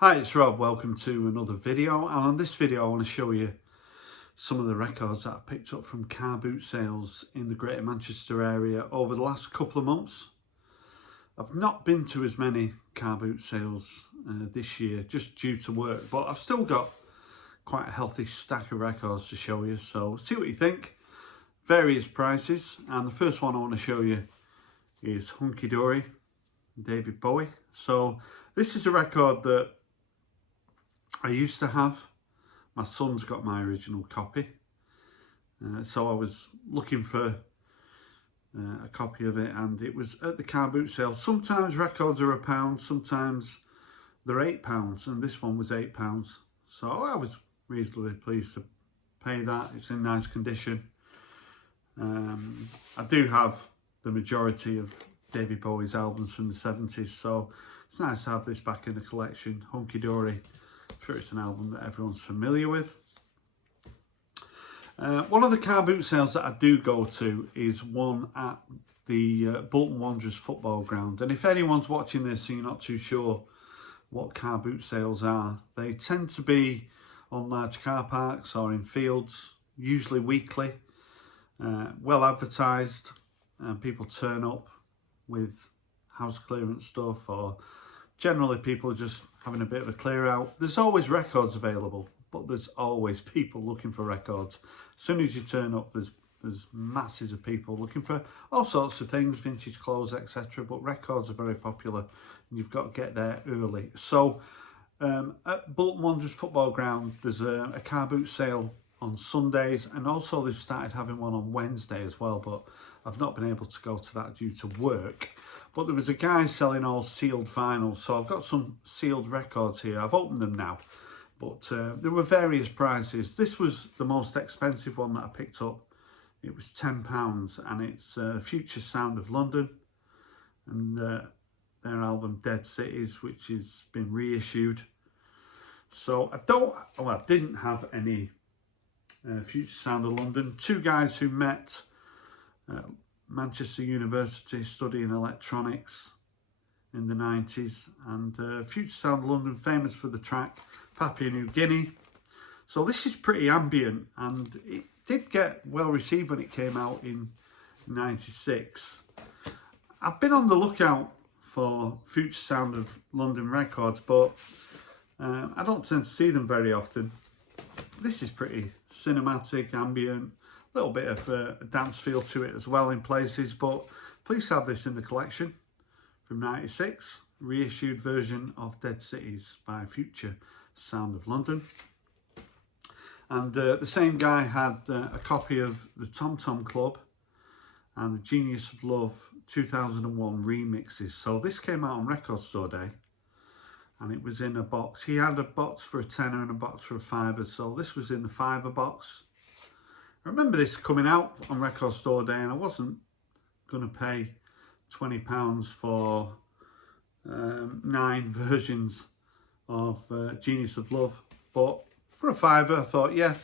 Hi, it's Rob. Welcome to another video, and on this video I want to show you some of the records that I picked up from car boot sales in the Greater Manchester area over the last couple of months. I've not been to as many car boot sales this year just due to work, but I've still got quite a healthy stack of records to show you, so see what you think. Various prices, and the first one I want to show you is Hunky Dory, David Bowie. So this is a record that I used to have. My son's got my original copy, so I was looking for a copy of it, and it was at the car boot sale. Sometimes records are £1, sometimes they're £8, and this one was £8, so I was reasonably pleased to pay that. It's in nice condition. I do have the majority of David Bowie's albums from the 70s, so it's nice to have this back in the collection. Hunky Dory, I'm sure it's an album that everyone's familiar with. One of the car boot sales that I do go to is one at the Bolton Wanderers football ground. And if anyone's watching this and you're not too sure what car boot sales are, they tend to be on large car parks or in fields, usually weekly, well advertised, and people turn up with house clearance stuff, or generally people are just having a bit of a clear out. There's always records available, but there's always people looking for records. As soon as you turn up, there's masses of people looking for all sorts of things, vintage clothes, etc. But records are very popular, and you've got to get there early. So at Bolton Wanderers football ground, there's a car boot sale on Sundays, and also they've started having one on Wednesday as well, but I've not been able to go to that due to work. But there was a guy selling all sealed vinyl, so I've got some sealed records here. I've opened them now, but there were various prices. This was the most expensive one that I picked up. It was £10, and it's Future Sound of London, and their album Dead Cities, which has been reissued. So I didn't have any Future Sound of London. Two guys who met Manchester University studying electronics in the 90s, and Future Sound of London, famous for the track Papua New Guinea. So this is pretty ambient, and it did get well received when it came out in 96. I've been on the lookout for Future Sound of London records, but I don't tend to see them very often. This is pretty cinematic, ambient, a little bit of a dance feel to it as well in places, but please have this in the collection. From 96, reissued version of Dead Cities by Future Sound of London. And the same guy had a copy of the Tom Tom Club and the Genius of Love 2001 remixes. So this came out on Record Store Day, and it was in a box. He had a box for a tenner and a box for a fiver, so this was in the fiver box. I remember this coming out on Record Store Day, and I wasn't going to pay £20 for 9 versions of Genius of Love, but for a fiver I thought, yeah,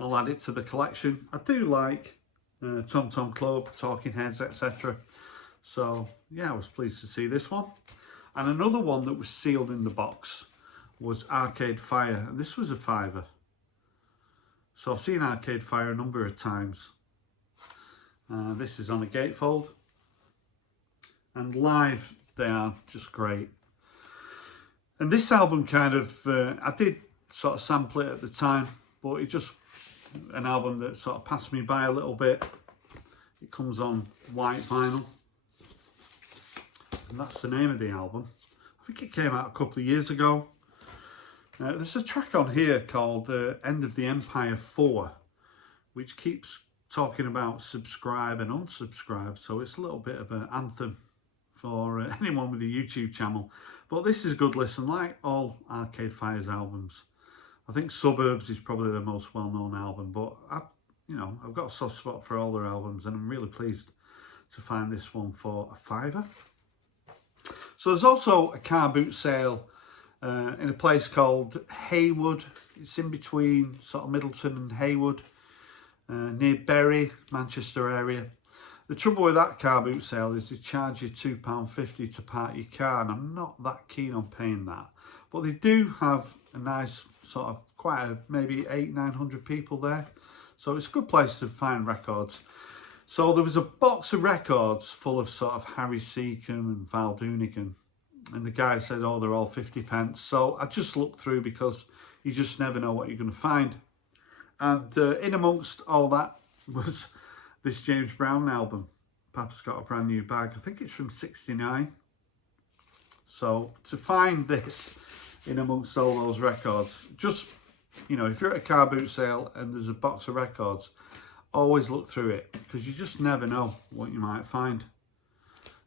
I'll add it to the collection. I do like Tom Tom Club, Talking Heads, etc. So yeah, I was pleased to see this one. And another one that was sealed in the box was Arcade Fire, and this was a fiver. So I've seen Arcade Fire a number of times. This is on a gatefold, and live they are just great. And this album kind of, I did sort of sample it at the time, but it's just an album that sort of passed me by a little bit. It comes on white vinyl, and that's the name of the album. I think it came out a couple of years ago. There's a track on here called End of the Empire 4, which keeps talking about subscribe and unsubscribe, so it's a little bit of an anthem for anyone with a YouTube channel. But this is a good listen, like all Arcade Fire's albums. I think Suburbs is probably their most well-known album, but I've got a soft spot for all their albums, and I'm really pleased to find this one for a fiver. So there's also a car boot sale in a place called Haywood. It's in between sort of Middleton and Haywood, near Bury, Manchester area. The trouble with that car boot sale is they charge you £2.50 to park your car, and I'm not that keen on paying that. But they do have a nice sort of maybe 800-900 people there. So it's a good place to find records. So there was a box of records full of sort of Harry Seacombe and Val Doonican. And the guy said, oh, they're all 50p. So I just looked through because you just never know what you're going to find. And in amongst all that was this James Brown album. Papa's Got a Brand New Bag. I think it's from '69. So to find this in amongst all those records, just, you know, if you're at a car boot sale and there's a box of records, always look through it, because you just never know what you might find.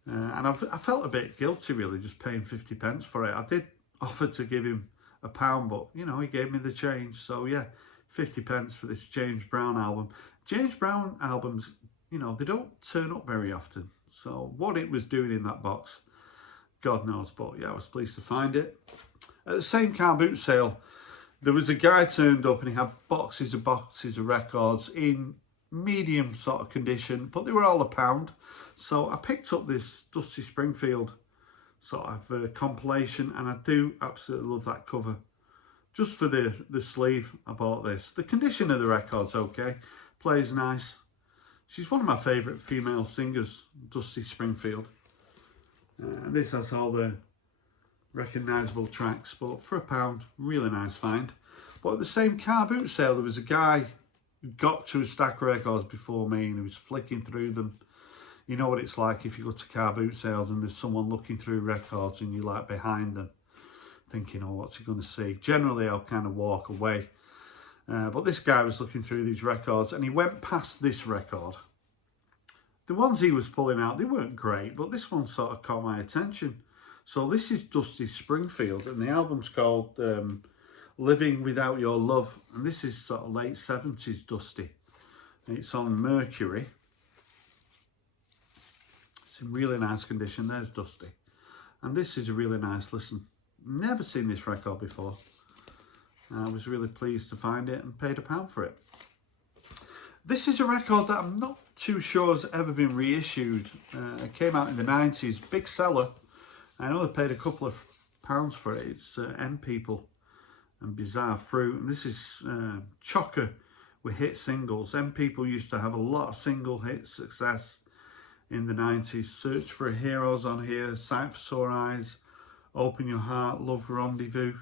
And I felt a bit guilty really just paying 50p for it. I did offer to give him £1, but you know, he gave me the change. So yeah, 50p for this James Brown album. James Brown albums, you know, they don't turn up very often. So what it was doing in that box, God knows. But yeah, I was pleased to find it. At the same car boot sale, there was a guy turned up and he had boxes of records in medium sort of condition, but they were all £1. So I picked up this Dusty Springfield sort of compilation, and I do absolutely love that cover. Just for the sleeve, I bought this. The condition of the record's okay, plays nice. She's one of my favourite female singers, Dusty Springfield. And this has all the recognisable tracks, but for £1, really nice find. But at the same car boot sale, there was a guy who got to a stack of records before me, and he was flicking through them. You know what it's like if you go to car boot sales and there's someone looking through records and you're like behind them, thinking, oh, what's he going to see? Generally, I'll kind of walk away. But this guy was looking through these records and he went past this record. The ones he was pulling out, they weren't great, but this one sort of caught my attention. So this is Dusty Springfield, and the album's called Living Without Your Love. And this is sort of late 70s Dusty. And it's on Mercury. It's in really nice condition. There's Dusty. And this is a really nice listen. Never seen this record before. I was really pleased to find it and paid £1 for it. This is a record that I'm not too sure has ever been reissued. It came out in the 90s, big seller. I know they paid a couple of pounds for it. It's M People and Bizarre Fruit. And this is chocker with hit singles. M People used to have a lot of single hit success in the 90s. Search for a Hero's on here, Sight for Sore Eyes, Open Your Heart, Love Rendezvous,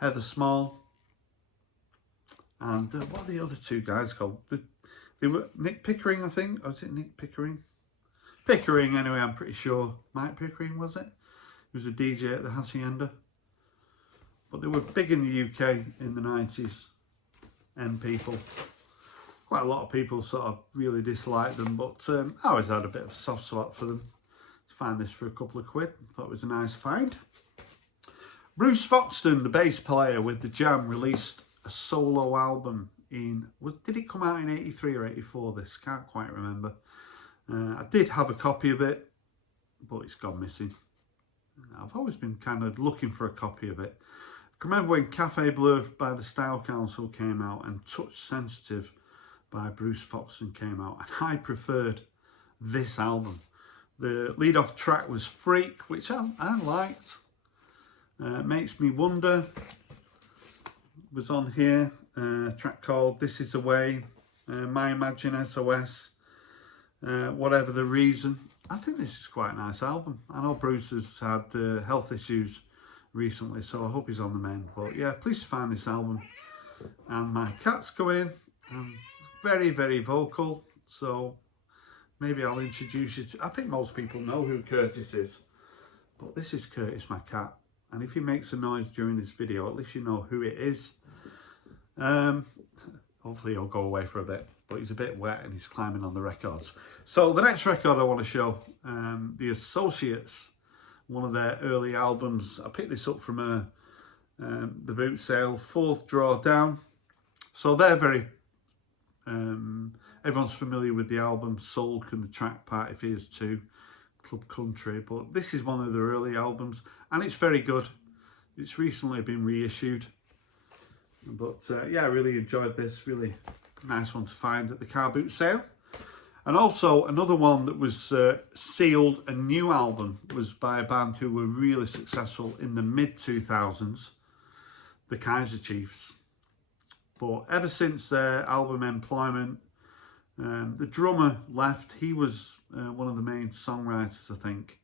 Heather Small, and what are the other two guys called? They were Nick Pickering, I think. Or was it Nick Pickering? Pickering, anyway, I'm pretty sure. Mike Pickering, was it? He was a DJ at the Hacienda. But they were big in the UK in the 90s, M People. Quite a lot of people sort of really disliked them, but I always had a bit of a soft spot for them. To find this for a couple of quid, thought it was a nice find. Bruce Foxton, the bass player with The Jam, released a solo album in, did it come out in 83 or 84 this? Can't quite remember. I did have a copy of it, but it's gone missing. I've always been kind of looking for a copy of it. I can remember when Cafe Bleu by the Style Council came out and Touch Sensitive by Bruce Foxton came out, and I preferred this album. The lead-off track was Freak, which I liked. Makes Me Wonder was on here. A track called This Is the Way, My Imagine SOS, Whatever the Reason. I think this is quite a nice album. I know Bruce has had health issues recently, so I hope he's on the mend. But yeah, please find this album. And my cat's going. Very, very vocal, so maybe I'll introduce you to, I think most people know who Curtis is, but this is Curtis, my cat, and if he makes a noise during this video, at least you know who it is. Hopefully he'll go away for a bit, but he's a bit wet and he's climbing on the records. So the next record I want to show, The Associates, one of their early albums. I picked this up from the boot sale, Fourth Draw Down. So they're very everyone's familiar with the album Sulk and the track Party Fears 2, Club Country, but this is one of their early albums and it's very good. It's recently been reissued, but yeah, I really enjoyed this. Really nice one to find at the car boot sale. And also another one that was sealed, a new album, was by a band who were really successful in the mid-2000s, the Kaiser Chiefs. But ever since their album Employment, the drummer left. He was one of the main songwriters, I think.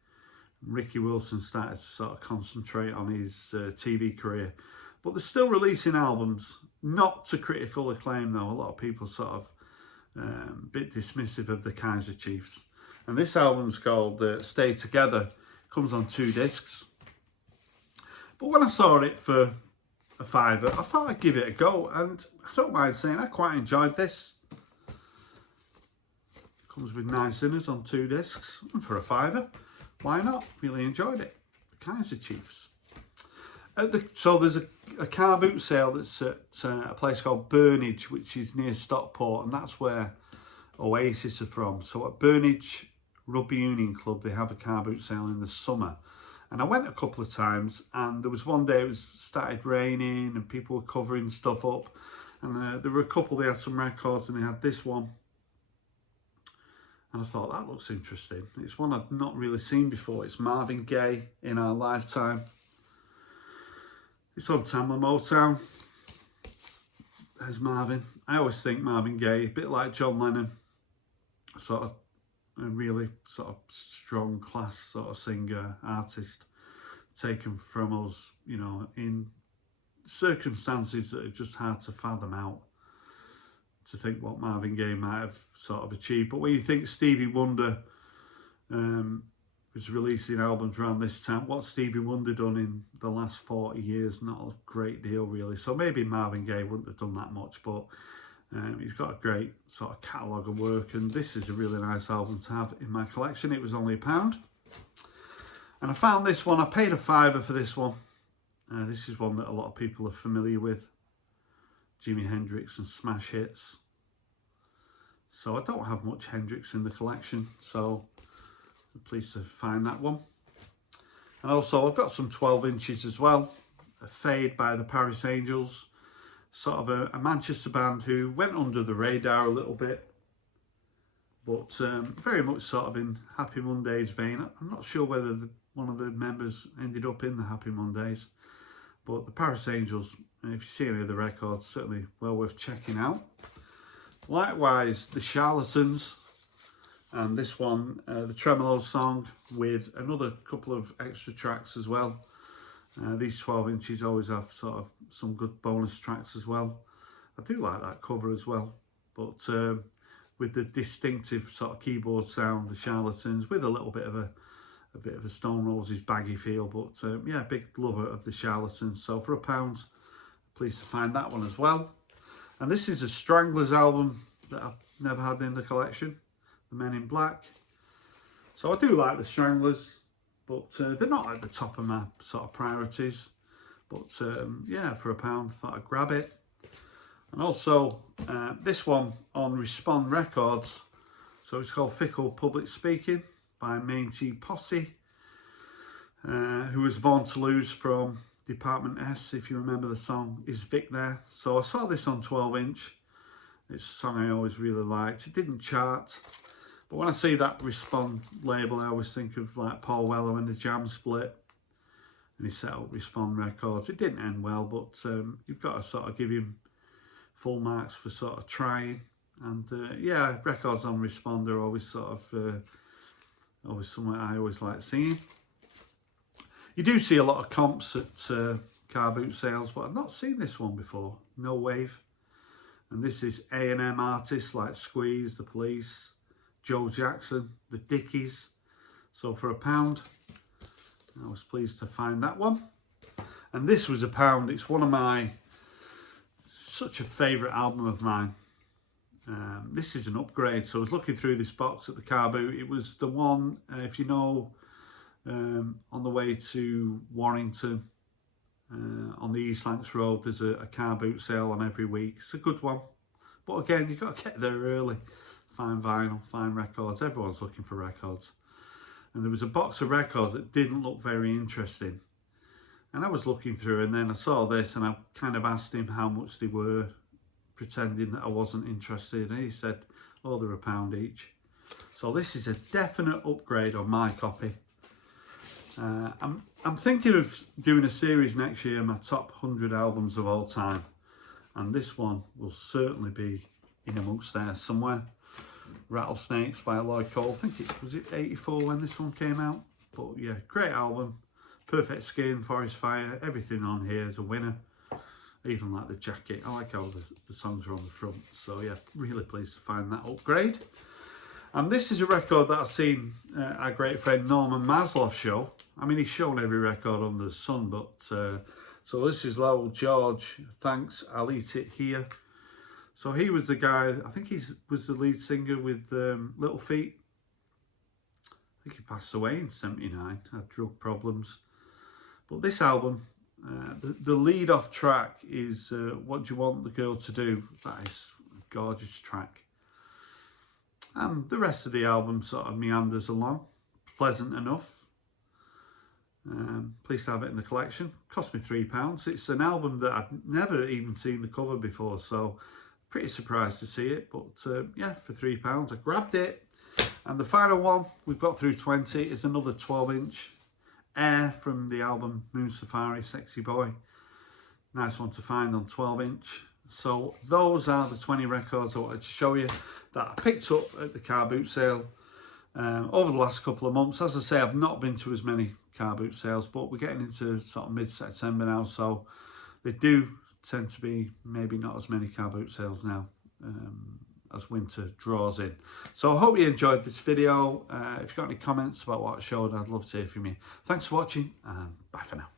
Ricky Wilson started to sort of concentrate on his TV career. But they're still releasing albums, not to critical acclaim though. A lot of people sort of a bit dismissive of the Kaiser Chiefs. And this album's called Stay Together. It comes on 2 discs. But when I saw it for a £5, I thought I'd give it a go. And I don't mind saying I quite enjoyed this. Comes with 9 sinners on 2 discs. And for a £5, why not? Really enjoyed it. The Kaiser Chiefs. So there's a car boot sale that's at a place called Burnage, which is near Stockport, and that's where Oasis are from. So at Burnage Rugby Union Club, they have a car boot sale in the summer. And I went a couple of times, and there was one day it started raining and people were covering stuff up. And there were a couple, they had some records, and they had this one. And I thought, that looks interesting. It's one I've not really seen before. It's Marvin Gay, In Our Lifetime. It's on Tamla Motown. There's Marvin. I always think Marvin Gay, a bit like John Lennon, sort of a really sort of strong class sort of singer, artist, taken from us, you know, in circumstances that are just hard to fathom out, to think what Marvin Gaye might have sort of achieved. But when you think Stevie Wonder was releasing albums around this time, what Stevie Wonder done in the last 40 years, not a great deal really. So maybe Marvin Gaye wouldn't have done that much, but he's got a great sort of catalogue of work, and this is a really nice album to have in my collection. It was only £1. And I found this one, I paid a £5 for this one. This is one that a lot of people are familiar with. Jimi Hendrix and smash hits. So I don't have much Hendrix in the collection, so I'm pleased to find that one. And also I've got some 12 inches as well. A Fade by the Paris Angels. Sort of a Manchester band who went under the radar a little bit, but very much sort of in Happy Mondays vein. I'm not sure whether one of the members ended up in the Happy Mondays, but the Paris Angels, if you see any of the records, certainly well worth checking out. Likewise, the Charlatans, and this one, the Tremolo song, with another couple of extra tracks as well. These 12 inches always have sort of some good bonus tracks as well. I do like that cover as well, but with the distinctive sort of keyboard sound, the Charlatans, with a little bit of a Stone Roses baggy feel, but yeah, big lover of the Charlatans. So for £1, pleased to find that one as well. And this is a Stranglers album that I've never had in the collection, the Men in Black. So I do like the Stranglers, but they're not at the top of my sort of priorities. But yeah, for £1, thought I'd grab it. And also this one on Respond Records. So it's called Fickle Public Speaking by Pollyposi, who was Vaughn Toulouse from Department S, if you remember the song, Is Vic There? So I saw this on 12 inch. It's a song I always really liked. It didn't chart, but when I see that Respond label, I always think of like Paul Weller and the Jam split, and he set up Respond Records. It didn't end well, but you've got to sort of give him full marks for sort of trying. And yeah, records on Respond are always sort of always somewhere I always like seeing. You do see a lot of comps at car boot sales, but I've not seen this one before. No Wave. And this is A&M artists like Squeeze, The Police, Joe Jackson, The Dickies. So for £1, I was pleased to find that one. And this was £1. It's one of my, such a favourite album of mine. This is an upgrade. So I was looking through this box at the car boot. It was the one, if you know, on the way to Warrington, on the East Lancs Road, there's a car boot sale on every week. It's a good one, but again, you've got to get there early. Find vinyl, find records. Everyone's looking for records. And there was a box of records that didn't look very interesting, and I was looking through, and then I saw this, and I kind of asked him how much they were, pretending that I wasn't interested, and he said, oh, they're £1 each. So this is a definite upgrade on my copy. I'm thinking of doing a series next year, my top 100 albums of all time, and this one will certainly be in amongst there somewhere. Rattlesnakes by Lloyd Cole. I think was it 84 when this one came out. But yeah, great album. Perfect Skin, Forest Fire, everything on here is a winner. I even like the jacket. I like how the songs are on the front. So yeah, really pleased to find that upgrade. And this is a record that I've seen our great friend Norman Maslow show. I mean, he's shown every record under the sun, but so this is Lowell George, Thanks, I'll Eat It Here. So he was the guy, I think he was the lead singer with Little Feat. I think he passed away in '79, had drug problems. But this album, the lead off track is What Do You Want the Girl to Do? That is a gorgeous track. And the rest of the album sort of meanders along, pleasant enough. Pleased to have it in the collection. Cost me £3. It's an album that I've never even seen the cover before, so pretty surprised to see it. But yeah, for £3 I grabbed it. And the final one, we've got through 20, is another 12-inch Air from the album Moon Safari, Sexy Boy. Nice one to find on 12-inch. So those are the 20 records I wanted to show you that I picked up at the car boot sale over the last couple of months. As I say, I've not been to as many car boot sales, but we're getting into sort of mid-September now, so they do tend to be maybe not as many car boot sales now as winter draws in. So I hope you enjoyed this video. If you've got any comments about what I showed, I'd love to hear from you. Thanks for watching, and bye for now.